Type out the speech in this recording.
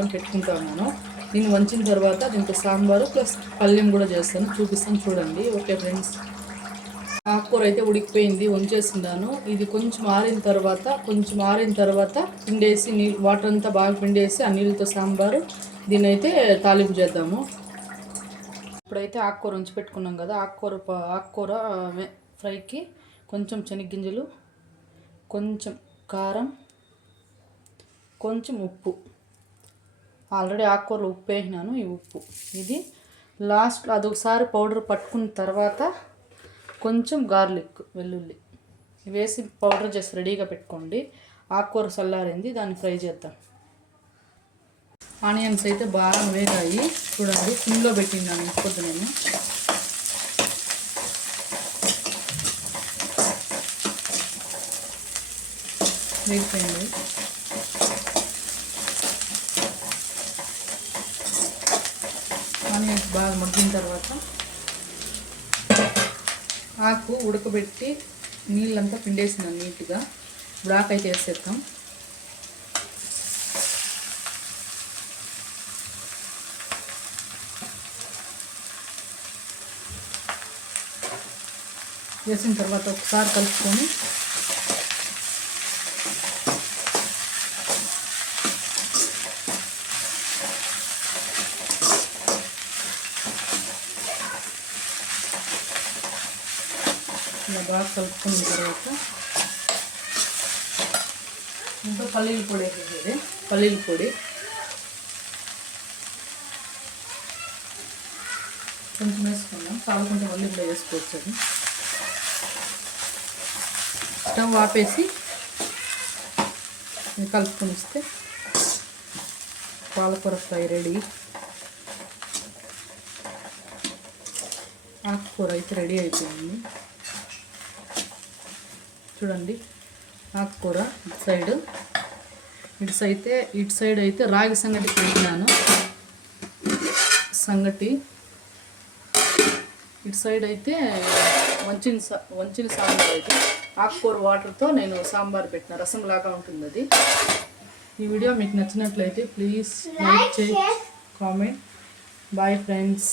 వంచుకొని పెట్టుకుంటా ఉన్నాను. దీన్ని వంచిన తర్వాత దీంతో సాంబారు ప్లస్ పల్లెం కూడా చేస్తాను, చూపిస్తాను చూడండి. ఓకే ఫ్రెండ్స్, ఆకుకూర అయితే ఉడికిపోయింది, వంచేస్తున్నాను. ఇది కొంచెం ఆరిన తర్వాత పిండేసి వాటర్ అంతా బాగా పిండేసి ఆ నీళ్ళతో సాంబారు దీన్ని అయితే తాలింపు చేద్దాము. ఇప్పుడైతే ఆకుకూర ఉంచి పెట్టుకున్నాం కదా, ఆకుకూర ఫ్రైకి కొంచెం శనగగింజలు, కొంచెం కారం, కొంచెం ఉప్పు. ఆల్రెడీ ఆకుకూరలో ఉప్పు వేసినాను. ఈ ఉప్పు ఇది లాస్ట్లో అదొకసారి పౌడర్ పట్టుకున్న తర్వాత కొంచెం గార్లిక్, వెల్లుల్లి వేసి పౌడర్ చేసి రెడీగా పెట్టుకోండి. ఆకుకూర చల్లారింది, దాన్ని ఫ్రై చేద్దాం. ఆనియన్స్ అయితే బాగా వేగాయి చూడండి. సిమ్లో పెట్టినాను ఇప్పుడు నేను. వేగిపోయింది. ఆనియన్స్ బాగా మగ్గిన తర్వాత ఆకు ఉడకబెట్టి నీళ్ళంతా పిండేసినాను నీట్గా. ఇప్పుడు ఆకు అయితే వేసేద్దాం. వేసిన తర్వాత ఒకసారి కలుపుకొని ఇలా బాగా కలుపుకున్న తర్వాత ఇంకా పల్లీల పొడి వేసేది. పల్లీల పొడి కొంచెం వేసుకుందాం, కావాలంటే మళ్ళీ కూడా వేసుకోవచ్చు. అది స్టవ్ ఆపేసి కలుపుకొని ఇస్తే పాలకూర ఫ్రై రెడీ. ఆకుకూర అయితే రెడీ అయిపోయింది చూడండి. ఆకుకూర ఇటు సైడ్ అయితే రాగి సంగటి పెట్టినాను. సంగటి ఇటు సైడ్ అయితే వంచిన సాంబార్. అయితే ఆకుకూర వాటర్తో నేను సాంబార్ పెట్టిన, రసం లాగా ఉంటుంది అది. ఈ వీడియో మీకు నచ్చినట్లయితే ప్లీజ్ లైక్ చేయండి, కామెంట్. Bye friends.